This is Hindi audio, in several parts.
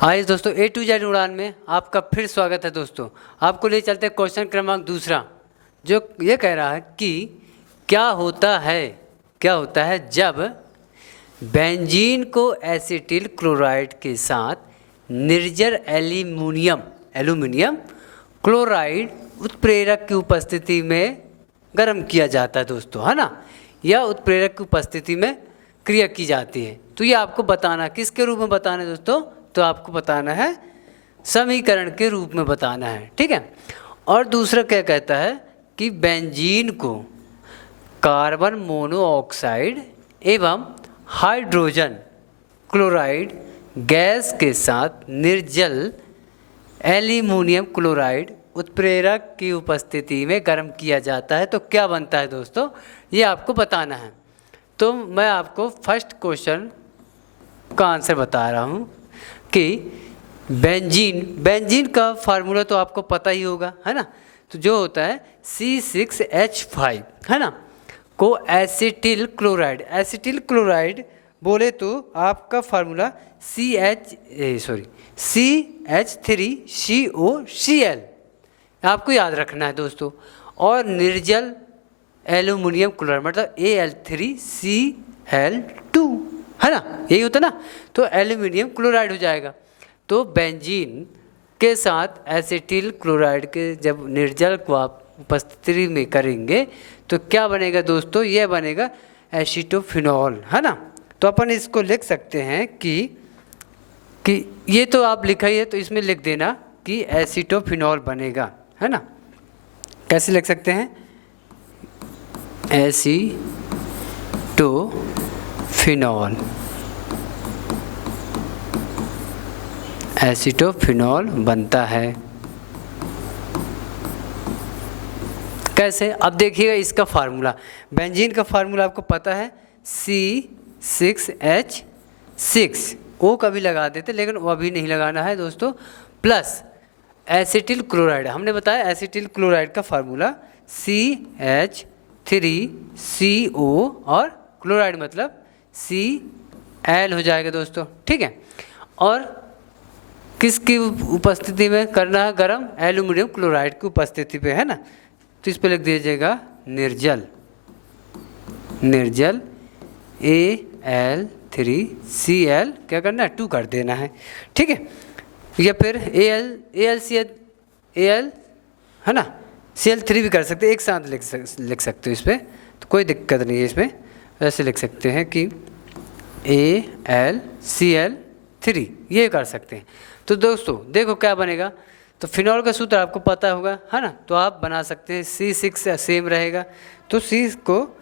आइए दोस्तों, ए टू जेड उड़ान में आपका फिर स्वागत है। दोस्तों आपको ले चलते हैं क्वेश्चन क्रमांक दूसरा, जो ये कह रहा है कि क्या होता है जब बेंजीन को एसिटिल क्लोराइड के साथ निर्जल एल्यूमिनियम क्लोराइड उत्प्रेरक की उपस्थिति में गर्म किया जाता है दोस्तों, है ना। यह उत्प्रेरक की उपस्थिति में क्रिया की जाती है। तो ये आपको बताना किसके रूप में बताना है दोस्तों, तो आपको बताना है समीकरण के रूप में बताना है, ठीक है। और दूसरा क्या कहता है कि बेंजीन को कार्बन मोनोऑक्साइड एवं हाइड्रोजन क्लोराइड गैस के साथ निर्जल एल्यूमिनियम क्लोराइड उत्प्रेरक की उपस्थिति में गर्म किया जाता है। तो क्या बनता है दोस्तों, ये आपको बताना है। तो मैं आपको फर्स्ट क्वेश्चन का आंसर बता रहा हूँ कि बेंजीन का फार्मूला तो आपको पता ही होगा, है ना। तो जो होता है C6H5, है ना, को एसिटिल क्लोराइड बोले तो आपका फार्मूला CH3COCl आपको याद रखना है दोस्तों। और निर्जल एल्यूमिनियम क्लोराइड मतलब Al3Cl2, है ना, यही होता ना। तो एल्यूमिनियम क्लोराइड हो जाएगा। तो बेंजीन के साथ एसिटिल क्लोराइड के जब निर्जल को आप उपस्थिति में करेंगे तो क्या बनेगा दोस्तों, यह बनेगा एसीटोफिनॉल, है ना। तो अपन इसको लिख सकते हैं कि ये तो आप लिखा ही है, तो इसमें लिख देना कि एसीटोफिनॉल बनेगा, है ना। कैसे लिख सकते हैं, एसीटोफिनॉल बनता है। कैसे, अब देखिएगा इसका फार्मूला, बेंजीन का फार्मूला आपको पता है C6H6, ओ कभी लगा देते लेकिन वो अभी नहीं लगाना है दोस्तों, प्लस एसिटिल क्लोराइड। हमने बताया एसिटिल क्लोराइड का फार्मूला CH3CO और क्लोराइड मतलब Cl हो जाएगा दोस्तों, ठीक है। और किसकी उपस्थिति में करना है गर्म, एल्यूमिनियम क्लोराइड की उपस्थिति पे, है ना। तो इस पे लिख दीजिएगा निर्जल Al3Cl क्या करना है 2 कर देना है, ठीक है। या फिर AlCl, है ना, Cl3 भी कर सकते हैं, एक साथ लिख सकते हो इस पर, तो कोई दिक्कत नहीं है इसमें। ऐसे लिख सकते हैं कि AlCl3 ये कर सकते हैं। तो दोस्तों देखो क्या बनेगा, तो फिनॉल का सूत्र आपको पता होगा, है ना। तो आप बना सकते हैं C6 सेम रहेगा, तो C को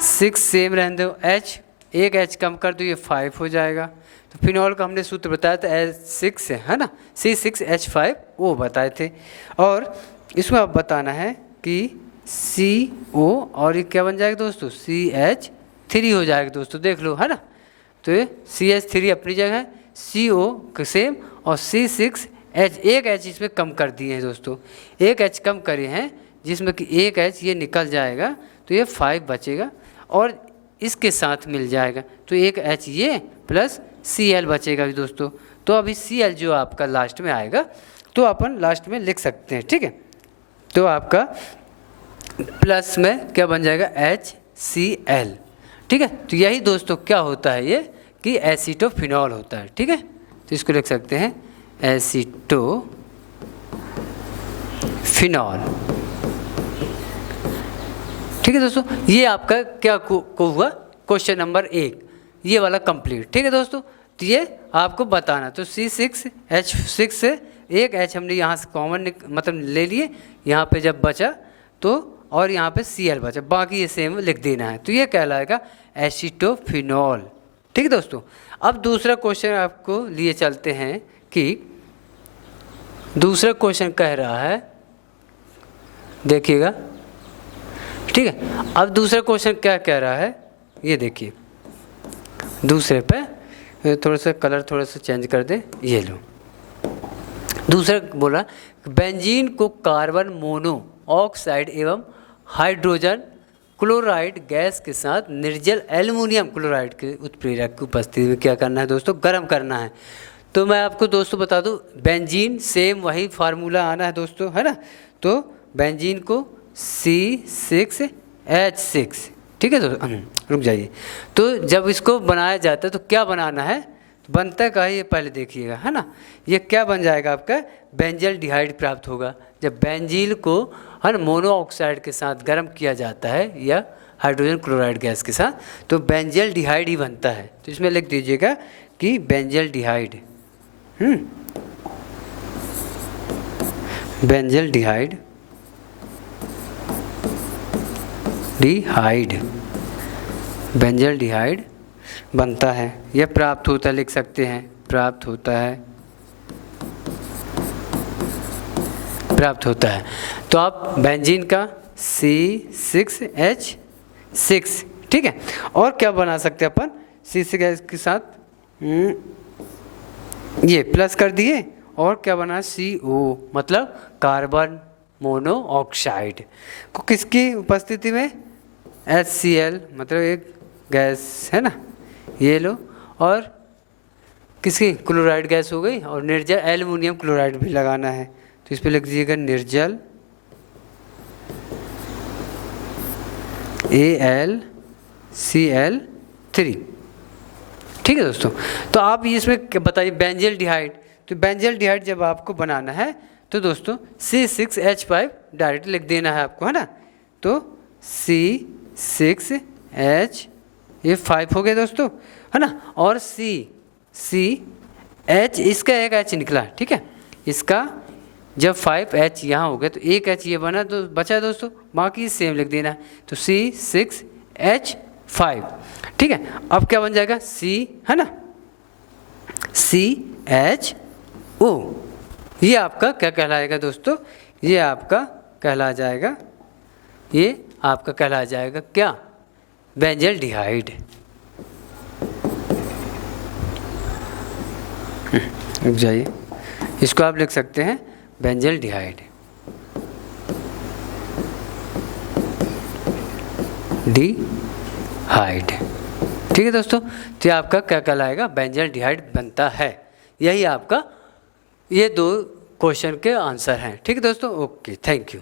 6 सेम रहने दो, H एक H कम कर दो, ये 5 हो जाएगा। तो फिनॉल का हमने सूत्र बताया था H6 है ना, C6H5 वो बताए थे। और इसमें अब बताना है कि CO और ये क्या बन जाएगा दोस्तों, CH3 हो जाएगा दोस्तों, देख लो, है ना। तो ये CH3 अपनी जगह है, CO सेम, और C6H एक H इसमें कम कर दिए हैं दोस्तों, एक H कम करे हैं जिसमें कि एक H ये निकल जाएगा, तो ये 5 बचेगा और इसके साथ मिल जाएगा, तो एक H ये प्लस Cl बचेगा भी दोस्तों। तो अभी Cl जो आपका लास्ट में आएगा तो अपन लास्ट में लिख सकते हैं, ठीक है। तो आपका प्लस में क्या बन जाएगा HCl, ठीक है। तो यही दोस्तों क्या होता है ये कि एसीटोफिनॉल होता है, ठीक है। तो इसको लिख सकते हैं एसीटोफिनॉल, ठीक है दोस्तों। ये आपका क्या को हुआ क्वेश्चन नंबर 1, ये वाला कंप्लीट, ठीक है दोस्तों। तो ये आपको बताना, तो C6H6 से एक H हमने यहाँ से कॉमन मतलब ले लिए, यहाँ पे जब बचा तो, और यहाँ पे Cl बचा, बाकी ये सेम लिख देना है, तो ये कहलाएगा एसीटोफिनॉल, ठीक है दोस्तों। अब दूसरा क्वेश्चन आपको लिए चलते हैं कि दूसरा क्वेश्चन कह रहा है, देखिएगा, ठीक है। अब दूसरा क्वेश्चन क्या कह रहा है ये देखिए, दूसरे पे थोड़ा सा कलर थोड़ा सा चेंज कर दे, ये लो। दूसरा बोला बेंजीन को कार्बन मोनोऑक्साइड एवं हाइड्रोजन क्लोराइड गैस के साथ निर्जल एल्युमिनियम क्लोराइड के उत्प्रेरक की उपस्थिति में क्या करना है दोस्तों, गर्म करना है। तो मैं आपको दोस्तों बता दूं, बेंजीन सेम वही फार्मूला आना है दोस्तों, है ना। तो बेंजीन को C6H6, ठीक है दोस्तों। रुक जाइए। तो जब इसको बनाया जाता है तो क्या बनाना है, तो बनता क्या है ये पहले देखिएगा, है ना। ये क्या बन जाएगा आपका, बेंजल डिहाइड प्राप्त होगा। जब बेंजीन को है ना मोनो ऑक्साइड के साथ गर्म किया जाता है या हाइड्रोजन क्लोराइड गैस के साथ, तो बेंजल डिहाइड ही बनता है। तो इसमें लिख दीजिएगा कि बेंजल डिहाइड, बेंजल डिहाइड, बेंजल डिहाइड बनता है। यह प्राप्त होता है, लिख सकते हैं प्राप्त होता है, प्राप्त होता है। तो आप बेंजीन का C6H6, ठीक है। और क्या बना सकते हैं अपन C6H के साथ, ये प्लस कर दिए, और क्या बना CO, मतलब कार्बन मोनोऑक्साइड को किसकी उपस्थिति में, HCl, मतलब एक गैस है ना, ये लो, और किसकी क्लोराइड गैस हो गई, और निर्जल एल्युमिनियम क्लोराइड भी लगाना है। तो इस पर लिख दीजिएगा निर्जल AlCl3, ठीक है दोस्तों। तो आप इसमें बताइए बेंजल डिहाइड, तो बेंजल डिहाइड जब आपको बनाना है तो दोस्तों C6H5 डायरेक्ट लिख देना है आपको, है ना। तो C6H, ये 5 हो गए दोस्तों, है ना। और CH, इसका एक H निकला, ठीक है। इसका जब 5H यहाँ हो गए तो एक H ये बना, तो बचा दोस्तों, बाकी सेम लिख देना। तो C6H5, ठीक है। अब क्या बन जाएगा C, है ना, CHO। ये आपका क्या कहलाएगा दोस्तों, ये आपका कहला जाएगा, ये आपका कहला जाएगा क्या, बेंजल डिहाइड। रुक जाइए, इसको आप लिख सकते हैं बेंजल डिहाइड, ठीक है दोस्तों। तो ये आपका क्या कहलाएगा, बेंजल डिहाइड बनता है। यही आपका ये 2 क्वेश्चन के आंसर हैं, ठीक है दोस्तों। Okay, thank you.